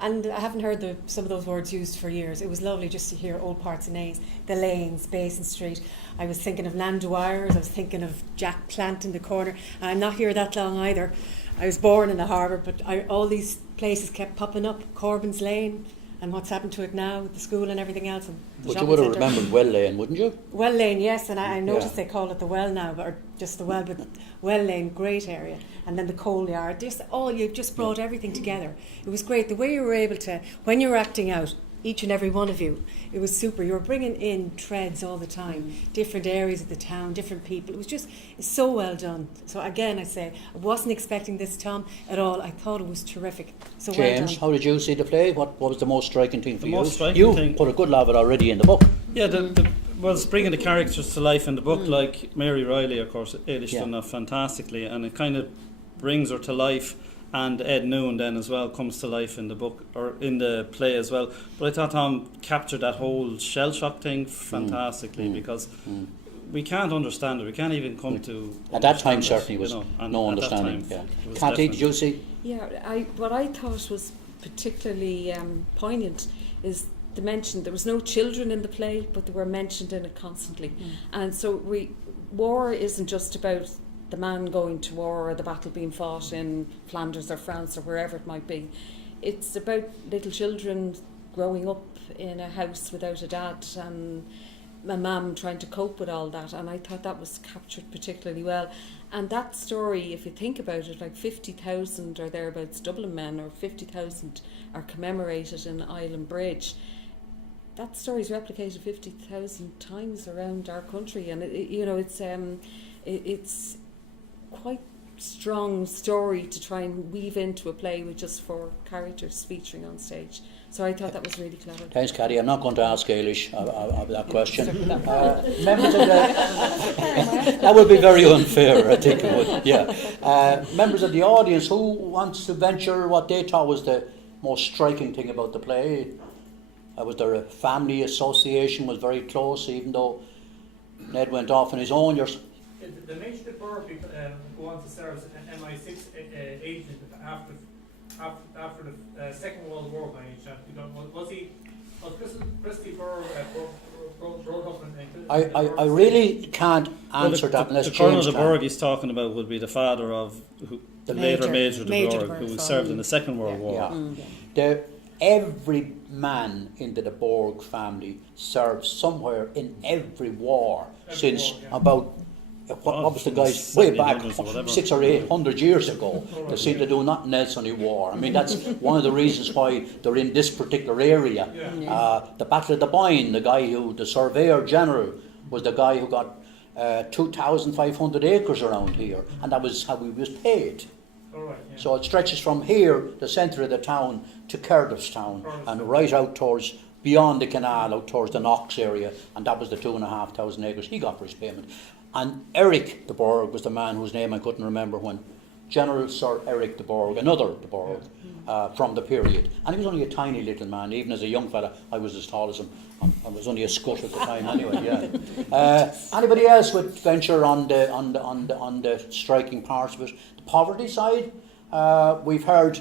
And I haven't heard some of those words used for years. It was lovely just to hear old parts of Naas, the lanes, Basin Street. I was thinking of Landwires, I was thinking of Jack Plant in the corner. I'm not here that long either. I was born in the harbour, but all these places kept popping up. Corbin's Lane, and what's happened to it now with the school and everything else. And But you would have remembered Well Lane, wouldn't you? Well Lane, yes, and I noticed they call it the Well now, or just the Well, but Well Lane, great area. And then the coal yard, you've just brought everything together. It was great, the way you were able to, when you were acting out, each and every one of you, it was super. You were bringing in threads all the time, different areas of the town, different people. It was just so well done. So again, I say, I wasn't expecting this, Tom, at all. I thought it was terrific. So James, well done. how did you see the play? What was the most striking thing for you? Most striking you thing, put a good lot of it already in the book. Yeah, well, it's bringing the characters to life in the book, like Mary Riley, of course, Eilish done that fantastically, and it kind of brings her to life. And Ed Noon then as well comes to life in the book, or in the play as well. But I thought Tom captured that whole shell shock thing fantastically, because we can't understand it. We can't even come to at that time. It, Certainly was no understanding. Cathy, did you see? Yeah, what I thought was particularly poignant is the mention. There was no children in the play, but they were mentioned in it constantly. And so war isn't just about the man going to war or the battle being fought in Flanders or France or wherever it might be. It's about little children growing up in a house without a dad and my mum trying to cope with all that, and I thought that was captured particularly well. And that story, if you think about it, like 50,000 or thereabouts Dublin men, or 50,000 are commemorated in Island Bridge. That story is replicated 50,000 times around our country, and it's quite strong story to try and weave into a play with just 4 characters featuring on stage. So I thought that was really clever. Thanks, Caddy. I'm not going to ask Ailish that question. Members of the that would be very unfair, I think it would. Yeah. Members of the audience, who wants to venture what they thought was the most striking thing about the play? Was there a family association? Was very close, even though Ned went off on his own. The mention of Burke go on to serve as an MI6 agent after the Second World War, by any chance? Was Christy Burr brought up in I really can't answer that unless the Colonel James de can. Burgh he's talking about would be the father of the later Major de Major de Burgh, Burgh, who served in the Second World War. Yeah. Every man into the Borg family served somewhere in every war since about what was the guys way back 600 or 800 years ago. They seem to do nothing else on the war. I mean, that's one of the reasons why they're in this particular area. The Battle of the Boyne, the Surveyor General was the guy who got 2,500 acres around here, and that was how he was paid. So it stretches from here, the centre of the town, to Cardiffstown, and right out towards beyond the canal, out towards the Knox area, and that was the 2,500 acres he got for his payment. And Eric de Burgh was the man whose name I couldn't remember when. General Sir Eric de Burgh, another de Burgh from the period. And he was only a tiny little man. Even as a young fella, I was as tall as him. I was only a scut at the time anyway, yeah. Anybody else would venture on the striking parts of it? The poverty side, we've heard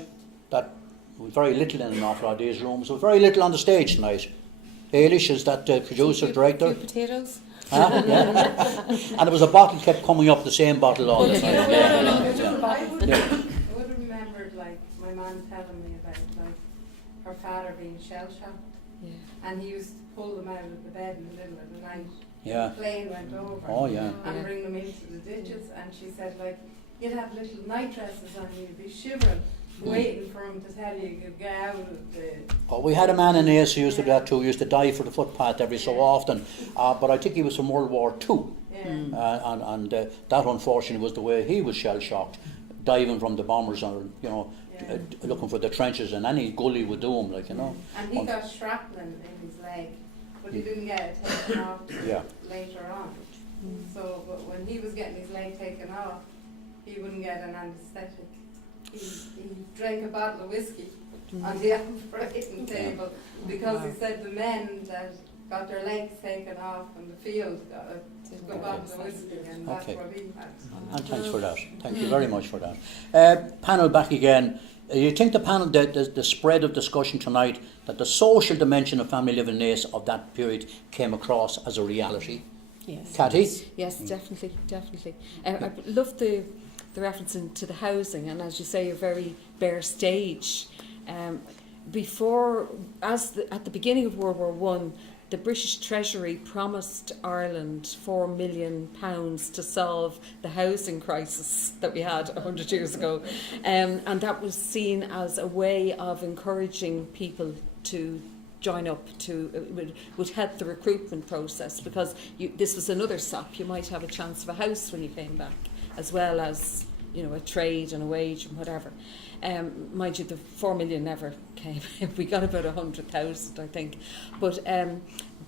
that we've very little in an awful lot of these rooms. We've very little on the stage tonight. Ailish is that producer, director. Potatoes. And there was a bottle kept coming up, the same bottle all the time. I would have remembered, like, my mum telling me about, like, her father being shell-shocked, and he used to pull them out of the bed in the middle of the night. Yeah. The plane went over and bring them into the ditches, and she said, like, you'd have little night dresses on you, you'd be shivering, waiting for him to tell you you could get out of the... Oh, we had a man in Ace who used to do that too. He used to dive for the footpath every so often, but I think he was from World War II, and that unfortunately was the way he was shell-shocked, diving from the bombers, or looking for the trenches, and any gully would do him, like, And he got shrapnel in his leg, but he didn't get it taken off later on. So when he was getting his leg taken off, he wouldn't get an anaesthetic. He drank a bottle of whiskey on the operating table because he said the men that got their legs taken off in the field got a bottle of whiskey, and that's what he had. And thanks for that. Thank you very much for that. Panel back again. You think the panel, the spread of discussion tonight, that the social dimension of family living in Ace of that period came across as a reality? Yes. Catty? Yes, definitely. I love the reference to the housing, and as you say, a very bare stage. At the beginning of World War I, the British Treasury promised Ireland £4 million to solve the housing crisis that we had 100 years ago, and that was seen as a way of encouraging people to join up, would help the recruitment process, because this was another sop. You might have a chance of a house when you came back, as well as a trade and a wage and whatever. Mind you, the 4 million never came. We got about 100,000, I think. But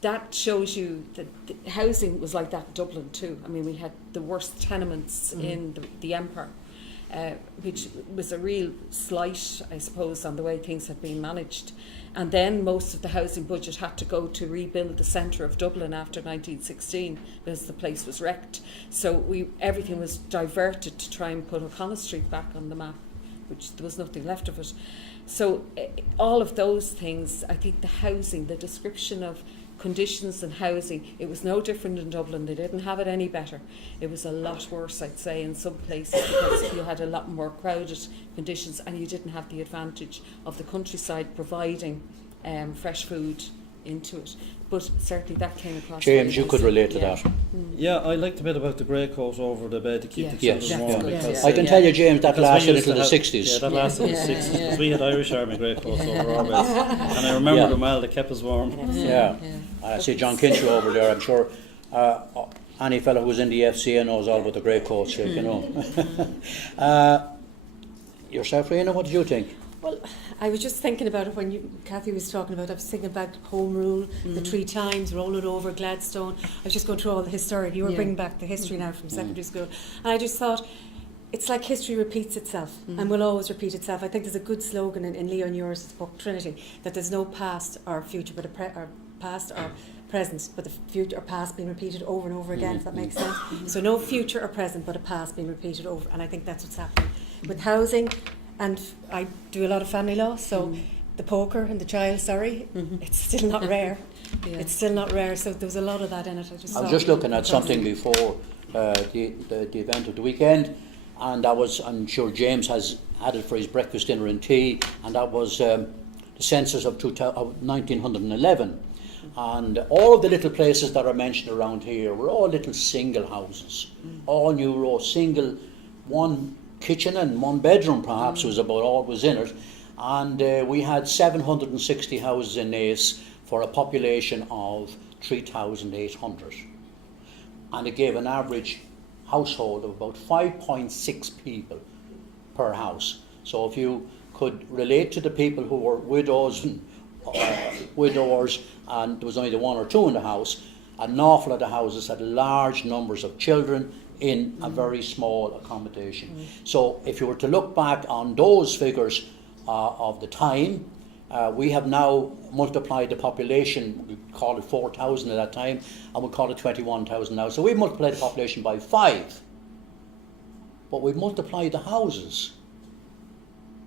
that shows you that the housing was like that in Dublin too. I mean, we had the worst tenements in the Empire, which was a real slight, I suppose, on the way things had been managed. And then most of the housing budget had to go to rebuild the centre of Dublin after 1916 because the place was wrecked. So everything was diverted to try and put O'Connell Street back on the map, which there was nothing left of it. So all of those things, I think the housing, the description of conditions and housing, it was no different in Dublin. They didn't have it any better. It was a lot worse, I'd say, in some places, because you had a lot more crowded conditions and you didn't have the advantage of the countryside providing fresh food into it. But certainly that came across. James, you very could nicely. relate to Yeah. that. Yeah, I liked the bit about the grey coat over the bed to keep Yeah. the children Yes. warm. Yeah. Because, I can tell you, James, that because we lasted used to until the have- 60s. Yeah, that lasted in the Yeah. 60s, Yeah. because we had Irish Army grey coats over our beds. And I remember Yeah. them well, they kept us warm. Yeah. I see John Kinch over there. I'm sure any fellow who's in the FCA knows all about the grey coats, you know. Yourself, Rena, what did you think? Well, I was just thinking about it when Kathy was talking about it. I was thinking about Home Rule, the 3 times, Roll It Over, Gladstone. I was just going through all the historic. You were bringing back the history now from secondary school. And I just thought, it's like history repeats itself and will always repeat itself. I think there's a good slogan in Leo Nuris's book, Trinity, that there's no past or future, but past or present, but the future or past being repeated over and over again, if that makes sense. So no future or present, but a past being repeated over. And I think that's what's happening with housing. And I do a lot of family law, so the poker and the child, it's still not rare. Yeah. It's still not rare, so there was a lot of that in it. I I was thought just looking at it something before the event of the weekend, and that was, I'm sure James has had it for his breakfast, dinner and tea, and that was the census of 1911. And all of the little places that are mentioned around here were all little single houses, all new row, single, one kitchen and one bedroom perhaps was about all was in it. And we had 760 houses in Naas for a population of 3,800. And it gave an average household of about 5.6 people per house. So if you could relate to the people who were widows and widowers, and there was only the 1 or 2 in the house, an awful lot of houses had large numbers of children in a very small accommodation. So if you were to look back on those figures of the time, we have now multiplied the population, we call it 4,000 at that time, and we call it 21,000 now. So we've multiplied the population by 5, but we've multiplied the houses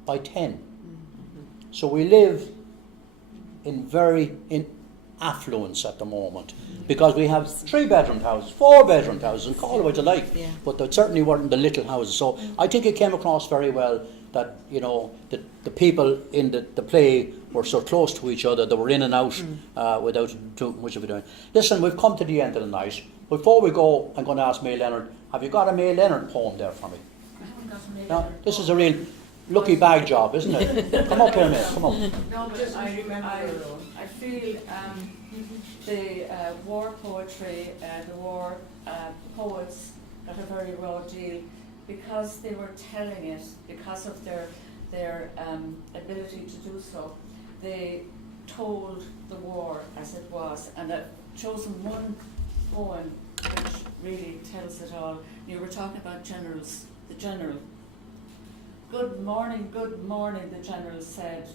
by 10. So we live in affluence at the moment, because we have 3-bedroomed houses, 4-bedroomed houses, and call it what you like, but they certainly weren't the little houses. So I think it came across very well that, you know, the people in the play were so close to each other, they were in and out without too much of a doing. Listen, we've come to the end of the night. Before we go, I'm going to ask May Leonard, have you got a May Leonard poem there for me? I haven't got a May Now, Leonard this is a poem. real lucky bag job, isn't it? Come up here, May, come up. No, but I feel the war poetry, the war poets got a very raw deal because they were telling it, because of their ability to do so. They told the war as it was, and I've chosen one poem which really tells it all. You were talking about generals, the general. Good morning, the general said,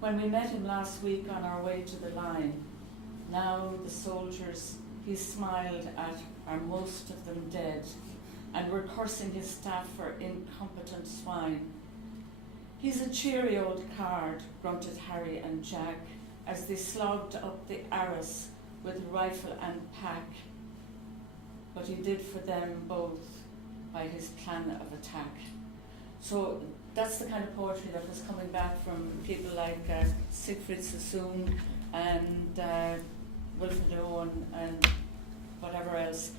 when we met him last week on our way to the line. Now the soldiers, he smiled at, are most of them dead, and were cursing his staff for incompetent swine. He's a cheery old card, grunted Harry and Jack, as they slogged up the Arras with rifle and pack. But he did for them both by his plan of attack. So that's the kind of poetry that was coming back from people like Siegfried Sassoon and Wilfred Owen and whatever else.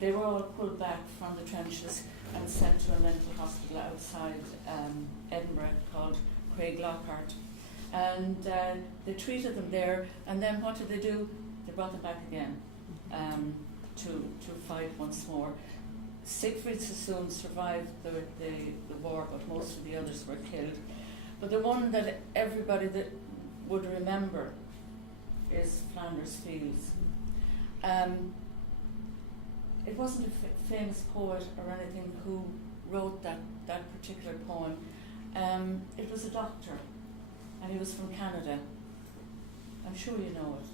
They were all pulled back from the trenches and sent to a mental hospital outside Edinburgh called Craig Lockhart. And they treated them there, and then what did they do? They brought them back again to fight once more. Siegfried Sassoon survived the war, but most of the others were killed. But the one that everybody that would remember is Flanders Fields. It wasn't a famous poet or anything who wrote that particular poem. It was a doctor, and he was from Canada. I'm sure you know it.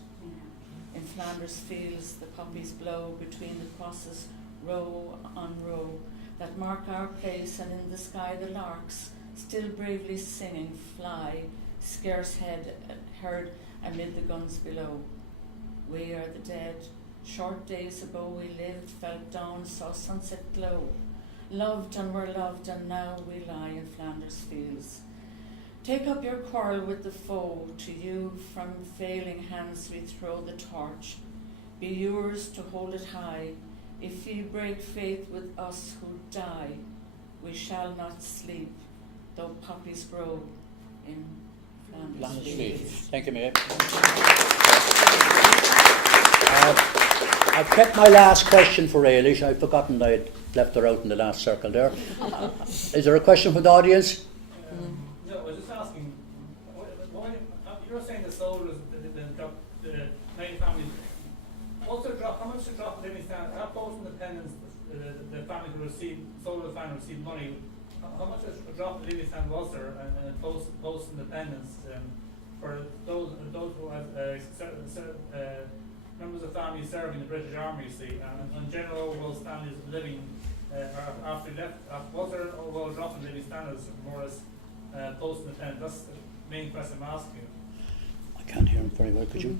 In Flanders Fields, the poppies blow between the crosses, row on row, that mark our place, and in the sky the larks still bravely singing, fly, scarce heard amid the guns below. We are the dead. Short days ago we lived, felt dawn, saw sunset glow. Loved and were loved, and now we lie in Flanders fields. Take up your quarrel with the foe, to you from failing hands we throw the torch. Be yours to hold it high, if ye break faith with us who die. We shall not sleep, though poppies grow in Flanders fields. Thank you, Mayor. I've kept my last question for Ailish. I've forgotten I had left her out in the last circle there. Is there a question from the audience? No, I was just asking, you were saying the soldiers, the 90 families, what's the drop, how much the drop in living standard, how post-independence the family who received, soldier family received money, how much a drop in living standard was there and post-independence for those who had members of families serving in the British Army, you see, and general overall standards of living after he left, was there an overall drop in living standards more as post-independence? That's the main question I'm asking. I can't hear him very well, could you?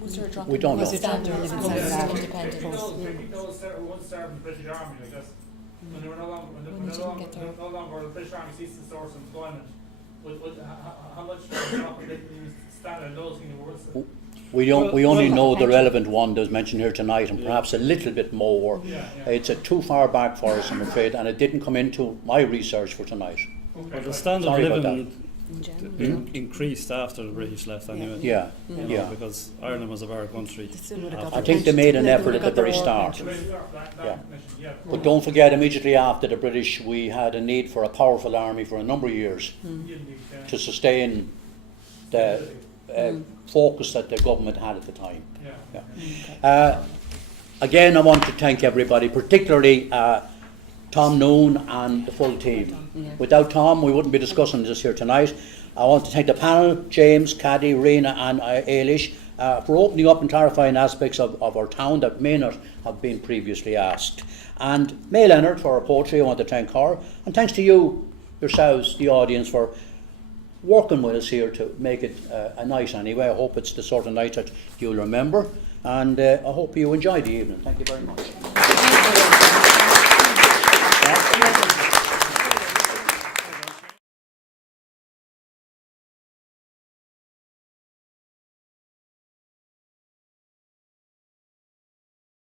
Was there a drop We in don't living know. standards Okay. post Okay. independence? Particularly those who once served in the British Army, I guess, when they were no longer, no longer the British Army ceased to source employment, how much drop in living standard those things were? We only know the relevant one that was mentioned here tonight, and perhaps a little bit more. Yeah. It's too far back for us, I'm afraid, and it didn't come into my research for tonight. But the standard of Sorry about living In general. increased after the British left anyway. Yeah, You know, yeah. because Ireland was a better country. I think they made an effort at the very start. Yeah. But don't forget, immediately after the British, we had a need for a powerful army for a number of years to sustain the focus that the government had at the time. Again, I want to thank everybody, particularly Tom Noon and the full team. Without Tom, we wouldn't be discussing this here tonight. I want to thank the panel, James, Caddy, Rena and Ailish, for opening up and clarifying aspects of our town that may not have been previously asked. And May Leonard for her poetry, I want to thank her. And thanks to you, yourselves, the audience, for working with us here to make it a night anyway. I hope it's the sort of night that you'll remember. And I hope you enjoy the evening. Thank you very much.